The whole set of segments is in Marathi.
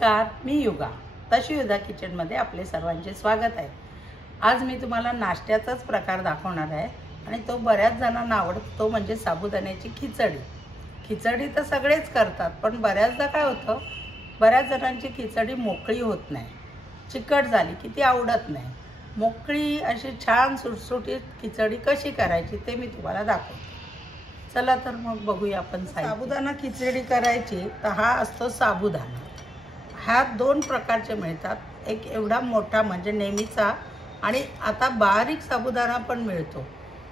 नमस्कार, मी युगा. तशी युगा किचनमध्ये आपले सर्वांचे स्वागत आहे. आज मी तुम्हाला नाश्त्याचाच प्रकार दाखवणार आहे आणि तो बऱ्याच जणांना आवडतो. तो म्हणजे साबुदाण्याची खिचडी. खिचडी तर सगळेच करतात, पण बऱ्याचदा काय होतं, बऱ्याच जणांची खिचडी मोकळी होत नाही, चिकट झाली की ती आवडत नाही. मोकळी अशी छान सुटसुटीत खिचडी कशी करायची ते मी तुम्हाला दाखवते. चला तर मग बघूया आपण. साबुदाणा खिचडी करायची तर हा असतो साबुदाणा. ह्या दोन प्रकारचे मिळतात. एक एवढा मोठा म्हणजे नेहमीचा, आणि आता बारीक साबुदाणा पण मिळतो.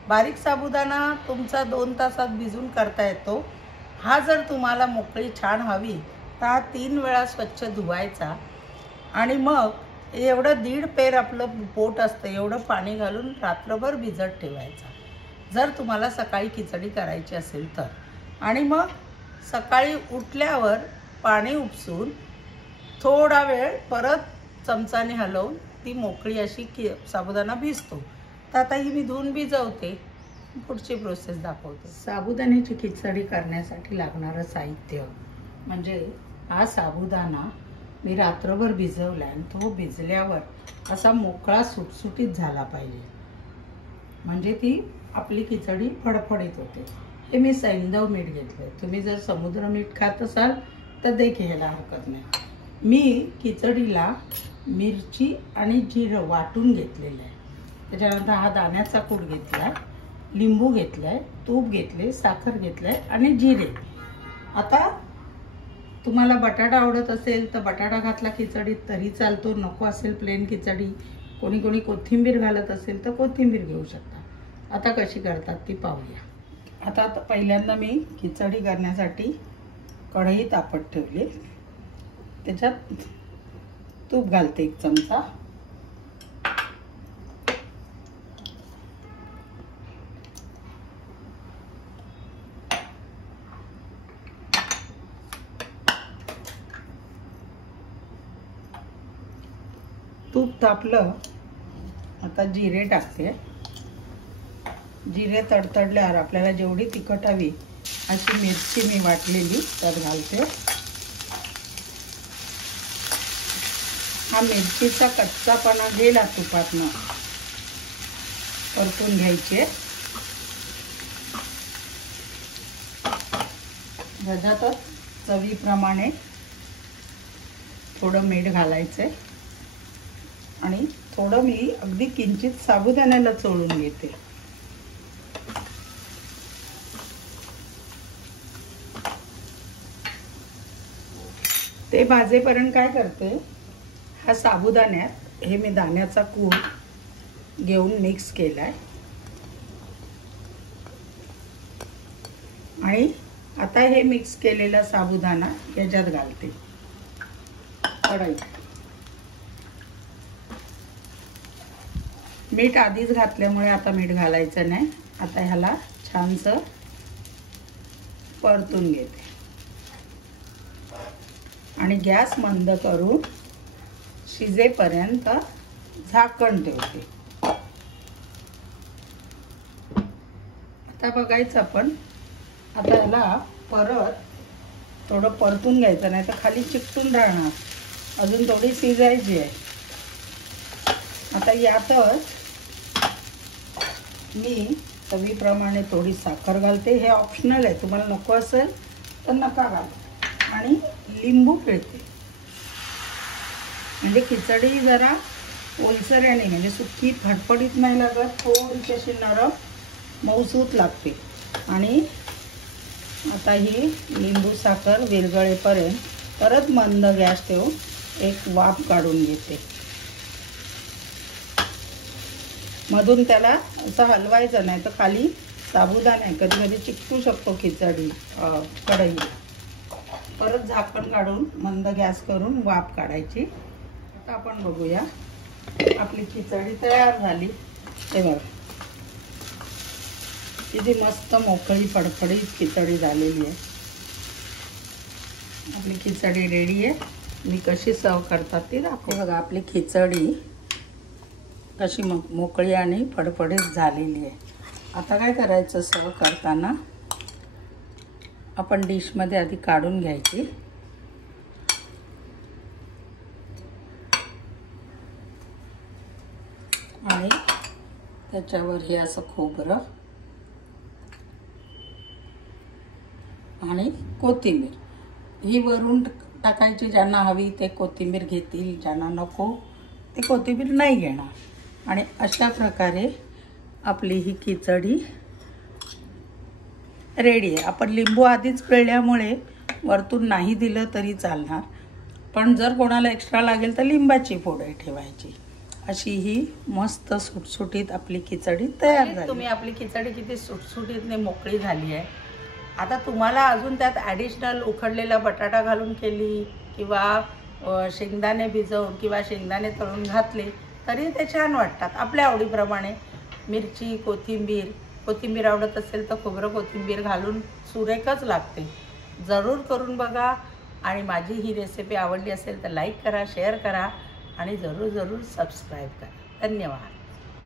बारीक साबुदाणा तुमचा 2 तासात भिजून करता येतो. हा जर तुम्हाला मोकळी छान हवी तर हा 3 वेळा स्वच्छ धुवायचा आणि मग एवढं 1.5 पेर आपलं पोट असतं एवढं पाणी घालून रात्रभर भिजत ठेवायचा, जर तुम्हाला सकाळी खिचडी करायची असेल तर. आणि मग सकाळी उठल्यावर पाणी उपसून थोडा वेळ परत चमचाने हलवून ती मोकळी अशी साबुदाणा भिजतो. तर आता ही मी धुवून भिजवते, पुढची प्रोसेस दाखवते. साबुदाण्याची खिचडी करण्यासाठी लागणारं साहित्य म्हणजे हा साबुदाणा मी रात्रभर भिजवला आणि तो भिजल्यावर असा मोकळा सुटसुटीत झाला पाहिजे, म्हणजे ती आपली खिचडी फडफडीत होते. हे मी सैंधव मीठ घेतले. तुम्ही जर समुद्र मीठ खात असाल तर ते घ्यायला हरकत नाही. मी खिचडीला मिरची आणि जिरं वाटून घेतलेलं आहे. त्याच्यानंतर हा दाण्याचा कूट घेतला, लिंबू घेतलाय, तूप घेतले, साखर घेतलाय आणि जिरे. आता तुम्हाला बटाटा आवडत असेल तर बटाटा घातला खिचडीत तरी चालतो, नको असेल प्लेन खिचडी, कोणी कोणी कोथिंबीर घालत असेल तर कोथिंबीर घेऊ शकता. आता कशी करतात ती पाहूया. आता पहिल्यांदा मी खिचडी करण्यासाठी कढई तापत ठेवली. त्याच्यात तूप घालते 1 चमचा. तूप तापलं, आता जिरे टाकते. जिरे तडतडल्यावर आपल्याला जेवढी तिखट हवी अशी मिरची मी वाटलेली त्यात घालते. हा मिरचीचा कच्चापणा गेला तुपातनं परतून घ्यायचे. त्याच्यातच चवीप्रमाणे थोडं मीठ घालायचे आणि थोडं मी अगदी किंचित साबुदाण्याला चोळून घेते. ते भाजेपर्यंत काय करते, हा साबुदाण्यात हे मी दाण्याचा कूट घेऊन मिक्स केलाय आणि आता हे मिक्स केलेला साबुदाणा याच्यात घालते कढईत. मीठ आधीच घातल्यामुळे आता मीठ घालायचं नाही. आता ह्याला छानसं परतून घेते आणि गॅस मंद करून शिजेपर्यंत झाकण ठेवते. आता बघायचं आपण. आता ह्याला परत थोडं परतून घ्यायचं, नाही तर खाली चिकटून राहणार. अजून थोडी शिजायची आहे. आता यातच मी चवीप्रमाणे थोडी साखर घालते. हे ऑप्शनल आहे, तुम्हाला नको असेल तर नका घालू. आणि लिंबू पिळते, म्हणजे खिचडी जरा ओलसऱ्याने म्हणजे सुकी फडफडीत नाही लागत, थोडीशी अशी नरम मऊसूत लागते. आणि आता ही लिंबू साखर विरघळेपर्यंत परत मंद गॅस ठेवून एक वाफ काढून घेते. मधून त्याला असं हलवायचं नाही तर खाली साबुदाणा कधी कधी चिकटू शकतो खिचडी कढईत. परत झाकण काढून मंद गॅस करून वाफ काढायची. आता आपण बघूया, आपली खिचडी तयार झाली. हे बघा किती मस्त मोकळी फडफडीत खिचडी झालेली आहे. आपली खिचडी रेडी आहे. मी कशी सर्व करतात ती दाखव. बघा आपली खिचडी कशी मोकळी आणि फडफडीत झालेली आहे. आता काय करायचं, सर्व करताना आपण डिशमध्ये आधी काढून घ्यायची आणि त्याच्यावर हे असं खोबरं आणि कोथिंबीर ही वरून टाकायची. ज्यांना हवी ते कोथिंबीर घेतील, ज्यांना नको ते कोथिंबीर नाही घेणार. आणि अशा प्रकारे आपली ही खिचडी रेडी आहे. आपण लिंबू आधीच पिळल्यामुळे वरतून नाही दिलं तरी चालणार, पण जर कोणाला एक्स्ट्रा लागेल तर लिंबाची फोडे ठेवायची. अशी ही मस्त सुटसुटीत आपली खिचडी तयार झाली. तुम्ही आपली खिचडी किती सुटसुटीतने मोकळी झाली आहे. आता तुम्हाला अजून त्यात ॲडिशनल उकडलेला बटाटा घालून केली किंवा शेंगदाणे भिजवून किंवा शेंगदाणे तळून घातले तरी ते छान वाटतात. आपल्या आवडीप्रमाणे मिरची, कोथिंबीर आवडत असेल तर खोबरं कोथिंबीर घालून सुरेखच लागते. जरूर करून बघा. आणि माझी ही रेसिपी आवडली असेल तर लाईक करा, शेअर करा आणि जरूर सबस्क्राईब करा. धन्यवाद.